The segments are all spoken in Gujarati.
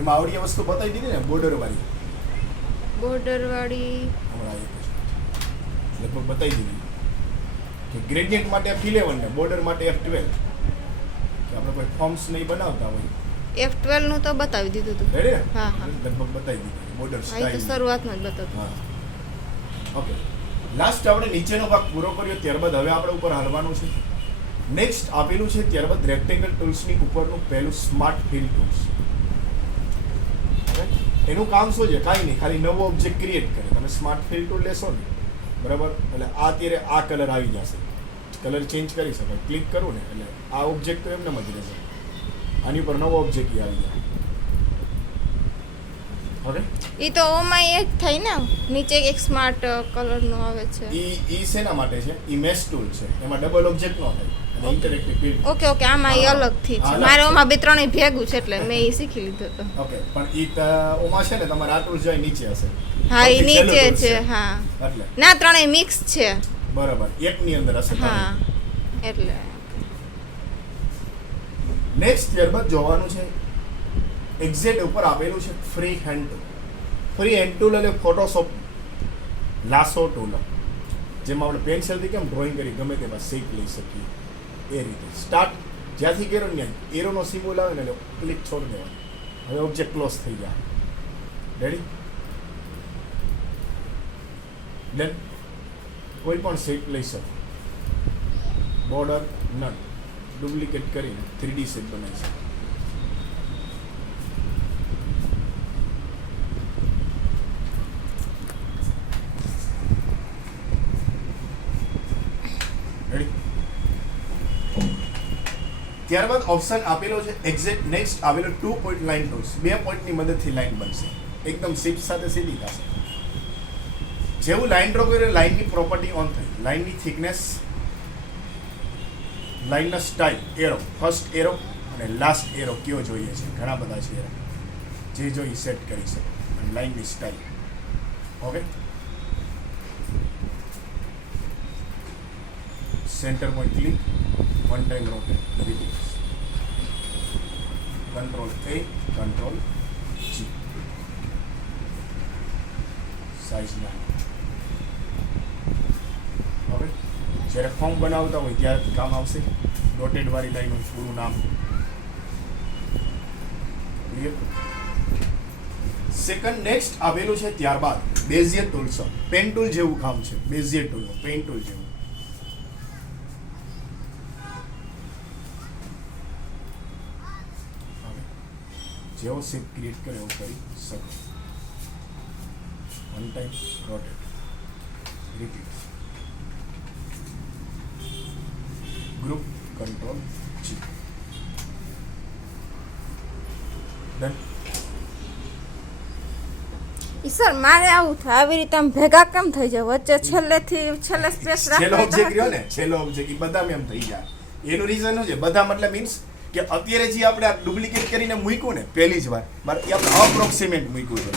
એમાં આવડી વસ્તુ બતાવી દીધી ને બોર્ડર વાળી હમણાં લગભગ બતાવી દીધી કે ગ્રેડિયન્ટ માટે F11 ને બોર્ડર માટે F12 કે આપણે કોઈ ફોર્મ્સ નહીં બનાવતા હોય F12 નું તો બતાવી દીધું હતું. રેડી ને હા હા લગભગ બતાવી દીધી બોર્ડર આ તો સ્ટાઇલ શરૂઆતમાં જ બતાવતું. હા ઓકે લાસ્ટ આપણે નીચેનો ભાગ પૂરો કર્યો ત્યારબાદ હવે આપણે ઉપર હાલવાનું છે નેક્સ્ટ આપેલું છે ત્યારબાદ રેક્ટેંગલ ટૂલ્સની ઉપરનું પહેલું સ્માર્ટ ફિલ ટૂલ્સ એનું કામ શું છે કાંઈ નહીં ખાલી નવો ઓબ્જેક્ટ ક્રિએટ કરે તમે સ્માર્ટ ફિલ ટૂલ લેશો ને બરાબર એટલે આ અત્યારે આ કલર આવી જશે કલર ચેન્જ કરી શકાય ક્લિક કરું ને એટલે આ ઓબ્જેક્ટ તો એમને જ રહેશે આની ઉપર નવો ઓબ્જેક્ટ આવી જાય ઓકે ઈ તો ઓમાં એક થાય ને નીચે એક સ્માર્ટ કલર નું આવે છે. ઈ શેના માટે છે ઈ મેશ ટૂલ છે એમાં ડબલ ઓબ્જેક્ટ નો થાય અને ઇન્ટરેક્ટિવ ફિલ્ડ ઓકે ઓકે આમાં ઈ અલગ થી છે. મારે ઓમાં બે ત્રણેય ભેગું છે એટલે મેં ઈ શીખી લીધું હતું. ઓકે પણ ઈ ઓમાં છે ને તમારા આ ટૂલ જાય નીચે હશે હા ઈ સૌથી નીચે સહેલું tool છે. હા એટલે ના ત્રણેય મિક્સ છે. બરાબર એકની અંદર હશે હા એટલે નેક્સ્ટ ત્યારબાદ જોવાનું છે એક્ઝેટ ઉપર આપેલું છે free hand tool free hand tool એટલે ફોટોશોપ લાસો ટૂલ જેમાં આપણે પેન્સિલથી કેમ ડ્રોઈંગ કરી ગમે તેમાં શેપ લઈ શકીએ એ રીતે સ્ટાર્ટ જ્યાંથી કર્યો ને એરોનો સિમ્બોલ આવે ને એટલે ક્લિક છોડી દેવાનું હવે ઓબ્જેક્ટ ક્લોઝ થઈ જાય રેડી દેન કોઈ પણ શેપ લઈ શકો બોર્ડર નટ ડુપ્લિકેટ કરીને 3D શેપ બનાવી શકો ત્યારબાદ ઓપ્શન આપેલો છે એક્ઝેક્ટ નેક્સ્ટ આવેલો 2 પોઈન્ટ લાઇન ટૂલ્સ 2 પોઈન્ટની મદદથી લાઇન બનશે એકદમ શિફ્ટ સાથે સીધી થશે જેવું લાઇન ડ્રો કર્યો લાઇનની પ્રોપર્ટી ઓન થઈ લાઇનની થિકનેસ લાઇનના સ્ટાઇલ એરો ફર્સ્ટ એરો અને લાસ્ટ એરો કયો જોઈએ છે ઘણા બધા છે એરો જે જોઈએ સેટ કરી શકો અને લાઇનની style okay centre point click one time rotate repeat control A control G size 9 હવે જ્યારે ફોર્મ બનાવતા હોય ત્યારે કામ આવશે ડોટેડ વાળી લાઈનનું પૂરું નામ ક્લિયર સેકન્ડ નેક્સ્ટ આવેલું છે ત્યારબાદ બેઝિયર ટૂલ્સ પેન ટૂલ જેવું કામ છે બેઝિયર ટૂલનું પેન ટૂલ જેવું જેવો શેપ ક્રિએટ કરે એવું કરી શકો one time rotate repeat group control G done ઈ સર મારે આવું થાય આવી રીતે આમ ભેગા કેમ થઈ જાય વચ્ચે છેલ્લેથી છેલ્લે સ્પેસ છેલ્લો રાખવી ઓબ્જેક્ટ રહ્યો ને છેલ્લો ઓબ્જેક્ટ એ બધામાં એમ થઈ જાય એનું રીઝન શું છે બધા મતલબ મીન્સ કે અત્યારે જે આપણે આ ડુપ્લિકેટ કરીને મૂક્યું ને પહેલી જ વાર મારે એ આપણે અપ્રોક્સિમેટ મૂક્યું છે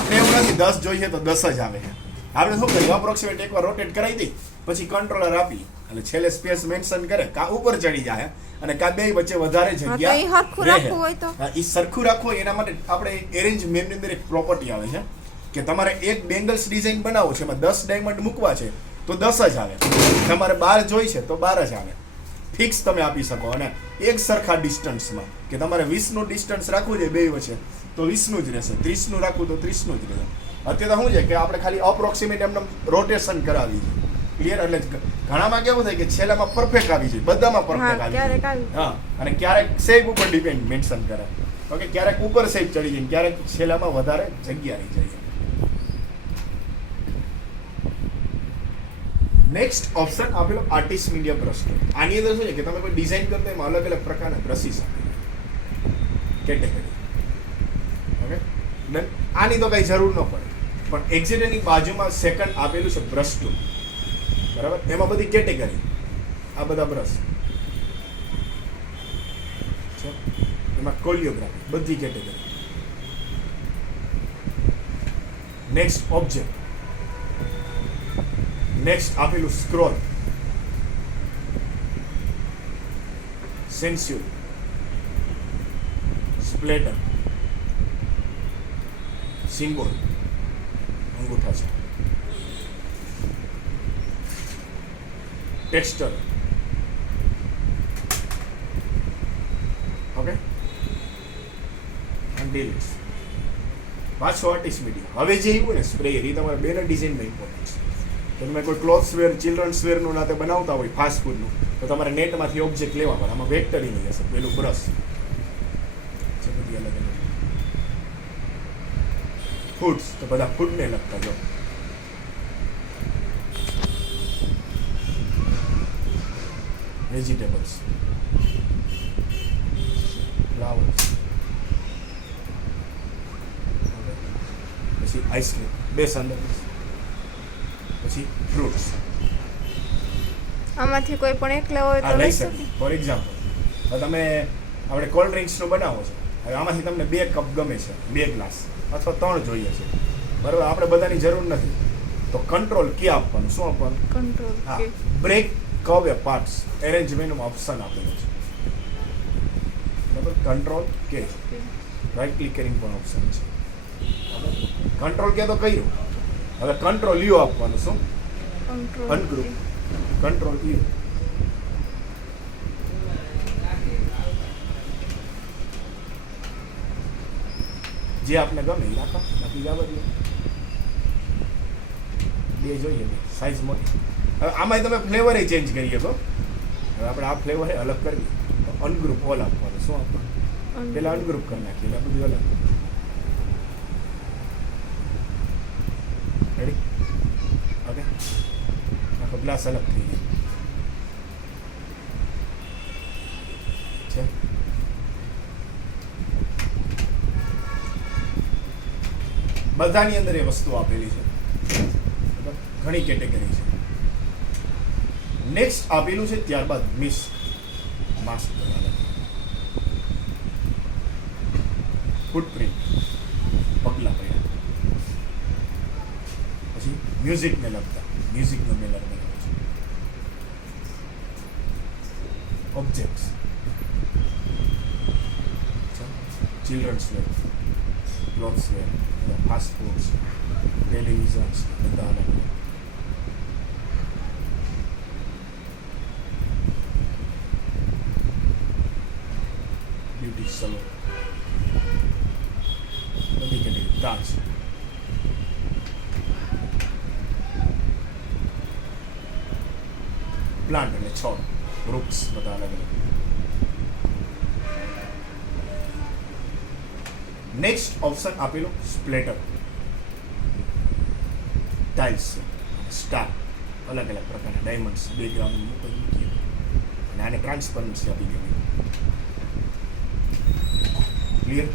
આપણે એવું નથી 10 જોઈએ તો 10 જ આવે છે આપણે શું કરીએ અપ્રોક્સિમેટ એકવાર રોટેટ કરાવી દઈ પછી કંટ્રોલર આપી એટલે છેલ્લે સ્પેસ મેન્શન કરે કા ઉપર ચડી જાય અને કા બે વચ્ચે વધારે જગ્યા ઈ હરખું રાખવું હોય તો એ સરખું રાખવું હોય એના માટે આપણે એરેન્જ મેનની અંદર એક પ્રોપર્ટી આવે છે કે તમારે એક બેંગલ્સ ડિઝાઇન બનાવવો છે એમાં 10 ડાયમંડ મૂકવા છે તો 10 જ આવે તમારે 12 જોઈ છે તો 12 જ આવે ફિક્સ તમે આપી શકો અને એક સરખા ડિસ્ટન્સમાં કે તમારે 20 નું ડિસ્ટન્સ રાખવું છે બે વચ્ચે તો 20 નું જ રહેશે 30 નું રાખવું તો 30 નું જ રહેશે અત્યારે શું છે કે આપણે ખાલી અપ્રોક્સિમેટ એમને રોટેશન કરાવી છે ક્લિયર એટલે ઘણામાં કેવું થાય કે છેલ્લામાં પરફેક્ટ આવી જાય બધામાં પરફેક્ટ આવી જાય હા અને ક્યારેક શેપ ઉપર ડિપેન્ડ મેન્શન કરે ઓકે ક્યારેક ઉપર શેપ ચડી જાય ક્યારેક છેલ્લામાં વધારે જગ્યા રહી જાય નેક્સ્ટ ઓપ્શન આપેલો આર્ટિસ્ટ મીડિયા બ્રશ આની અંદર શું છે કે તમે કોઈ ડિઝાઇન કરતા એમાં અલગ અલગ પ્રકારના બ્રશિસ આપે કેટેગરી ઓકે ડન આની તો કઈ જરૂર ન પડે પણ એક્ઝેક્ટની બાજુમાં સેકન્ડ આપેલું છે બ્રશ ટૂલ બરાબર એમાં બધી કેટેગરી આ બધા બ્રશ છે એમાં કોલિયોગ્રાફી બધી કેટેગરી નેક્સ્ટ ઓબ્જેક્ટ નેક્સ્ટ આપેલું સ્ક્રોલ સેન્સ્યુલ સ્પ્લેટર સિમ્બોલ અંગૂઠા છે. ટેક્સચર, ઓકે, અને ડિલીટ્સ. પાછો આર્ટિસ્ટ મીડિયા. હવે જે એવું ને સ્પ્રેયર એ તમારે બેનર ડિઝાઇનમાં ઇમ્પોર્ટન્ટ છે. તો તમે કોઈ ક્લોથ્સ વેર, ચિલ્ડ્રન્સ વેરનું નાતે બનાવતા હોય ફાસ્ટ ફૂડનું, તો તમારે નેટમાંથી ઓબ્જેક્ટ લેવા પડે. આમાં વેક્ટરીની હશે. પેલું બ્રશ છે, બધી અલગ અલગ. ફૂડ્સ તો બધા ફૂડને લગતા. જો વેજીટેબલ્સ, ફ્લાવર્સ, પછી આઈસ્ક્રીમ, બે સેન્ડવીચ, પછી ફ્રૂટ્સ. આમાંથી કોઈ પણ એકલા હોય આ તો લઈ લઈ શકે. શકે. ફોર એક્ઝામ્પલ, તો તમે આપણે કોલ્ડ ડ્રિંક્સનું બનાવો છો. હવે આમાંથી તમને 2 કપ ગમે છે, 2 ગ્લાસ અથવા 3 જોઈએ છે, બરાબર? આપણે બધાની જરૂર નથી. તો કંટ્રોલ કે આપવાનું, શું આપવાનું? કંટ્રોલ હા, કે. બ્રેક કર્વ પાર્ટ્સ એરેન્જ મેનુમાં ઓપ્શન આપેલો છે, બરાબર? કંટ્રોલ કે, રાઈટ ક્લિક કરીને પણ ઓપ્શન છે. કંટ્રોલ કે તો કર્યું. હવે કંટ્રોલ યુ આપવાનું, શું? Control ungroup. Control you. જે આપને ગમે એ રાખો, બાકી જવા દો. 2 જોઈએ, 2 સાઈઝ મોટી. હવે આમાં તમે ફ્લેવર ચેન્જ કરી શકો. હવે આપણે આ ફ્લેવર અલગ કરવી તો અનગ્રુપ ઓલ આપવાનું. શું આપવાનું? પેલા અનગ્રુપ કરી નાખીએ એટલે બધું અલગ. રેડી? ઓકે, આખો ગ્લાસ અલગ થઈ ગયો છે. બધાની અંદર એ વસ્તુ આપેલી છે, બરાબર? ઘણી કેટેગરી છે. નેક્સ્ટ આપેલું છે, ત્યારબાદ માસ્ક, ફૂટપ્રિન્ટ, પગલા પડ્યા. પછી મ્યુઝિકને લગતા, મ્યુઝિકનો બેનર બનાવ્યો છે. ઓબ્જેક્ટ્સ, ચિલ્ડ્રન્સ વેર, ક્લોથ્સ વેર, ફાસ્ટ ફૂડ્સ, ટેલિવિઝન્સ, બધા અલગ અલગ. બ્યુટી સલોન, બધી કેટેગરી. તાજ, પ્લાન્ટ એટલે છોડ, વૃક્ષ, બધા અલગ અલગ. નેક્સ્ટ ઓપ્શન આપેલું સ્પ્લેટર, ટાઇલ્સ, સ્ટાર, અલગ અલગ પ્રકારના ડાયમંડ્સ, બેકગ્રાઉન્ડ મૂકીએ અને આને ટ્રાન્સપરન્સી આપી દેવી. ક્લિયર?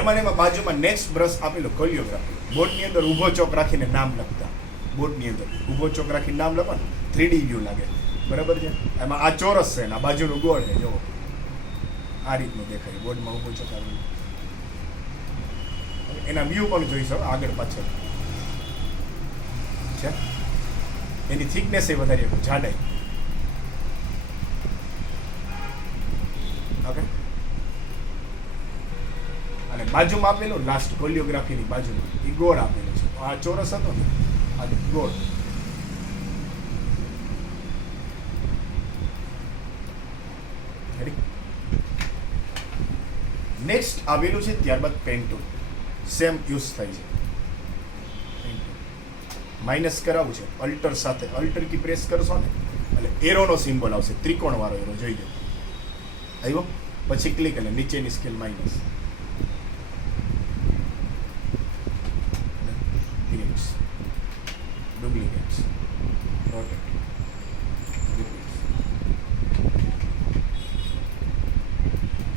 એમાં બાજુમાં નેક્સ્ટ બ્રશ આપેલું કોલિયોગ્રાફી. બોર્ડની અંદર ઊભો ચોક રાખીને નામ લખતા. બોર્ડની અંદર ઊભો ચોક રાખીને નામ લખો ને 3D વ્યૂ લાગે, બરાબર છે? એમાં આ ચોરસ છે ને આ બાજુનું ગોળ છે. જો આ રીતનું દેખાય બોર્ડમાં ઊભો ચોક આવેલું. એના વ્યૂ પણ જોઈ શકો આગળ પાછળ છે. એની થિકનેસ એ વધારે, જાડાઈ. ઓકે, અને બાજુમાં આપેલું લાસ્ટ કોલિયોગ્રાફીની બાજુમાં એ ગોળ આપેલું છે. આ ચોરસ હતો ને, આ ગોળ. નેક્સ્ટ આવેલું છે ત્યારબાદ પેન ટૂલ. સેમ યુઝ થાય છે. માઇનસ કરાવવું છે અલ્ટર સાથે, અલ્ટર કી પ્રેસ કરશો ને એટલે એરોનો સિમ્બોલ આવશે, ત્રિકોણ વાળો એરો. જોઈ લો, આવ્યો. પછી ક્લિક એટલે નીચેની scale minus. Duplicates, rotate, repeats,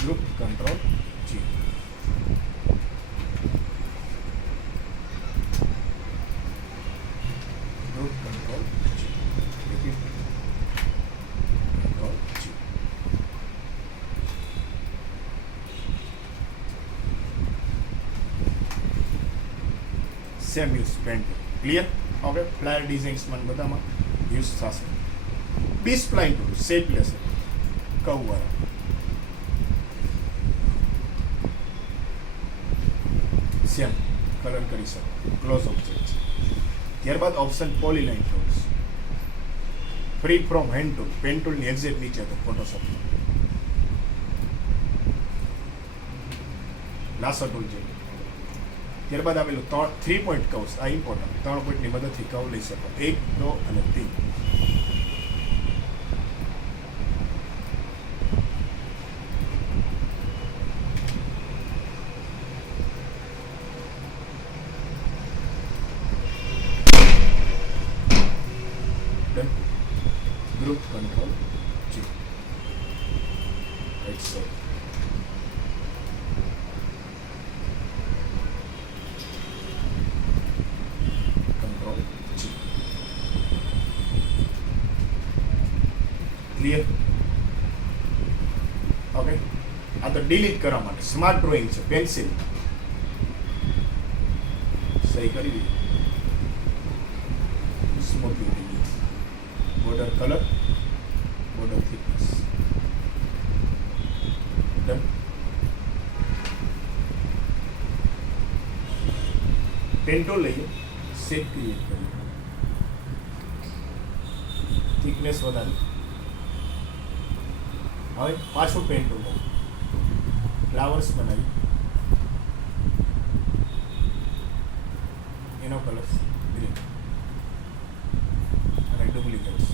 group control G. Group control G, repeat control G. Same use paint. Clear? Okay, flyer ડિઝાઇન્સમાં બધામાં યુઝ થશે. B spline tool, shapeless, curve વાળા. સેમ કલર કરી શકો, ક્લોઝ ઓબ્જેક્ટ છે. ત્યારબાદ option polyline tools, free from hand tool, pen ટૂલની એક્ઝેક્ટ નીચે તો ફોટોશોપમાં લાસર ટૂલ છે. ત્યારબાદ આવેલું 3 પોઈન્ટ કર્વ્સ, આ ઇમ્પોર્ટન્ટ, 3 પોઈન્ટની મદદથી કર્વ લઈ શકો, 1, 2 અને 3. Group control G. Right side. Control G. Clear? Okay. આ તો ડિલીટ કરવા માટે સ્માર્ટ ડ્રોઈંગ છે, પેન્સિલ સહી કરી દીધી. Smoothly border color, border thickness. Done. Pen tool લઈએ, shape create કરીએ, thickness વધારે. હવે પાછું pen tool ફ્લાવર્સ બનાવી, એનો કલર ગ્રીન અને ડુપ્લિકેટ્સ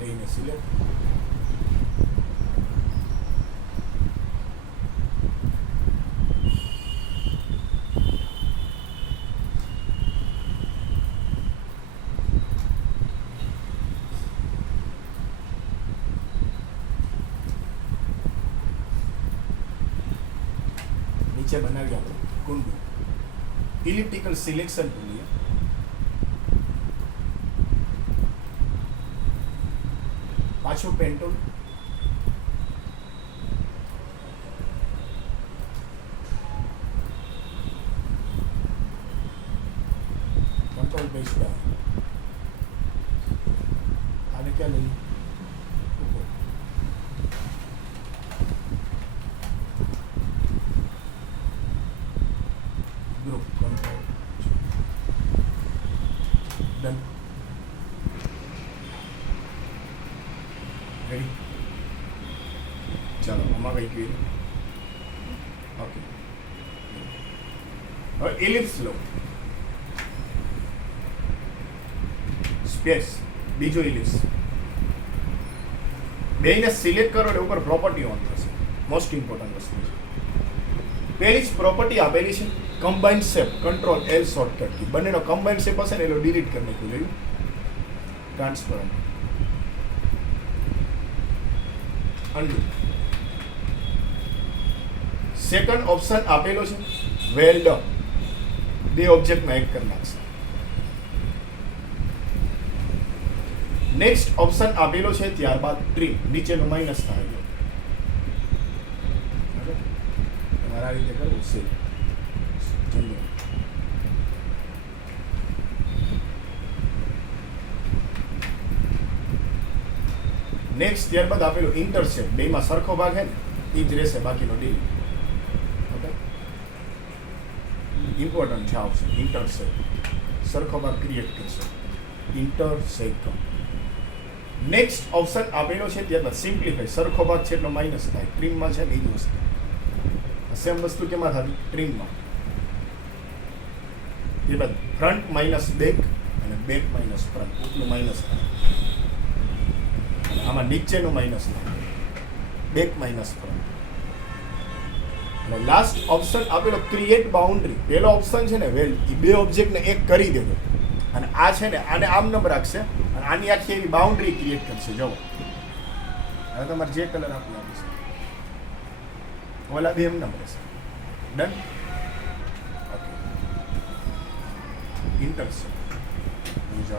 લઈને સિલેક્ટ. નીચે બનાવી આપણે કુંડુ, ઇલિપ્ટિકલ સિલેક્શન ટૂલ લઈએ, પાછું pen tool, control base down, આને ક્યાં લઈએ ઉપર, ગ્રુપ કંટ્રોલ ડન. રેડી? ચાલો આમાં કઈ કહીએ. ઓકે, હવે એલિપ્સ લો, સ્પેસ, બીજો એલિપ્સ, બેને સિલેક્ટ કરો એટલે ઉપર પ્રોપર્ટી ઓન થશે. મોસ્ટ ઇમ્પોર્ટન્ટ વસ્તુ છે. પહેલી જ પ્રોપર્ટી આપેલી છે combined shape, control L shortcut key, બંનેનો કમ્બાઇન્ડ શેપ હશે ને એટલે ડિલીટ કરી નાખ્યું, જોયું? Transparent, undo. સેકન્ડ ઓપ્શન આપેલો છે વેલ ડન, બે ઓબ્જેક્ટમાં એડ કરી નાખશે. નેક્સ્ટ ઓપ્શન આપેલો છે ત્યારબાદ ટ્રીમ, નીચેનું માઇનસ થાય, તમારે આ રીતે કરવું છે. નેક્સ્ટ ત્યારબાદ આપેલું ઇન્ટરસેપ્ટ, બેમાં સરખો ભાગ છે ને એ જ રહેશે, બાકીનો ડીલીટ. ઓકે, ઇમ્પોર્ટન્ટ છે આ ઓપ્શન, ઇન્ટરસેપ્ટ, સરખો ભાગ ક્રિએટ કરશે, ઇન્ટરસેક્ટ. નેક્સ્ટ ઓપ્શન આપેલો છે ત્યારબાદ સિમ્પ્લિફાય, સરખો ભાગ છે એટલો માઇનસ થાય, ટ્રીમમાં છે ને એ જ વસ્તુ. સેમ વસ્તુ કેમાં થતી? ટ્રીમમાં. ત્યારબાદ ફ્રન્ટ માઇનસ બેક અને બેક માઇનસ ફ્રન્ટ, એટલું માઇનસ થાય. આમાં નીચેનું માઇનસ થાય, બેક માઇનસ ફ્રન્ટ. અને લાસ્ટ ઓપ્શન આપેલો ક્રિએટ બાઉન્ડ્રી, પહેલો ઓપ્શન છે ને વેલ, એ બે ઓબ્જેક્ટને એક કરી દેજો, અને આ છે ને આને આમ નંબર રાખશે અને આની આખી એવી બાઉન્ડ્રી ક્રિએટ કરશે. જુઓ, હવે તમારે જે કલર આપી આપીશ, ઓલા બે એમ નંબર રહેશે. ડન. ઓકે, ઇન્ટરસેપ્ટ, બીજો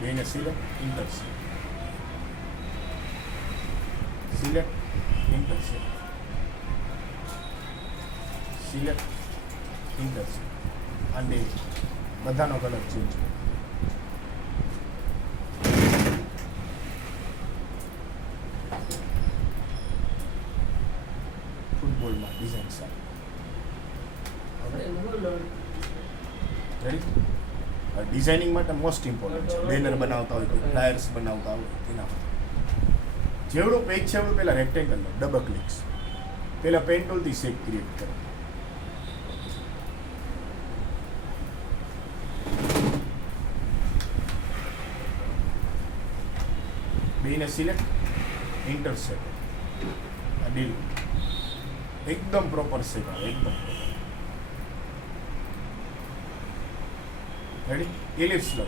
બેને select, intercept, select, intercept, select, intercept, અને બધાનો કલર ચેન્જ. બોર્ડમાં ડિઝાઇન સાથે. રેડી? ડિઝાઇનિંગ માટે મોસ્ટ ઇમ્પોર્ટન્ટ છે. બેનર બનાવતા હોય કોઈ ટાયર્સ બનાવતા હોય એના માટે જેવડું પેજ છે એવડું પહેલાં રેક્ટેંગલ ડબલ ક્લિક્સ પહેલાં પેન ટૂલથી શેપ ક્રિએટ કરો. બેને સિલેક્ટ ઇન્ટરસેપ્ટ આ ડીલ એકદમ પ્રોપર શેપ આવે એકદમ રેડી. એલિપ્સ લો.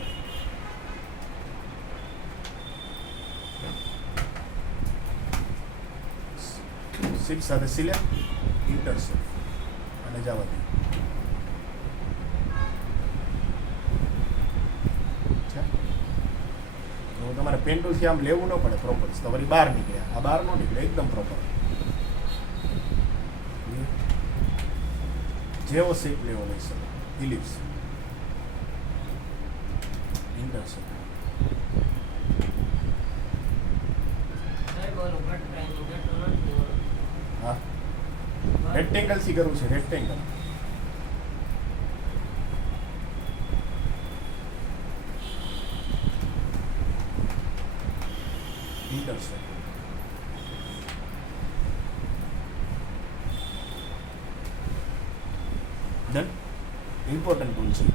સિક્સ સાથે સિલેક્ટ ઇન્ટરસેપ્ટ અને જવા દે. તો તમારે પેન્ટુલથી આમ લેવું ન પડે પ્રોપર તમારી બહાર નીકળ્યા આ બહાર ન નીકળે એકદમ પ્રોપર જેવો શેપ લેવો લઈ શકો. ઇલિપ્સ ઇન્ટરસેપ્ટ હા રેક્ટેંગલથી કરવું છે rectangle. Intercept done. Important tool છે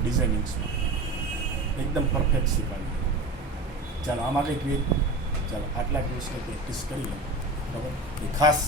ડિઝાઇનિંગ્સમાં એકદમ પરફેક્ટ શીખવાડી. ચાલો આમાં કંઈક ચાલો આટલા ટૂલ્સની પ્રેક્ટિસ કરી લો બરાબર. એ ખાસ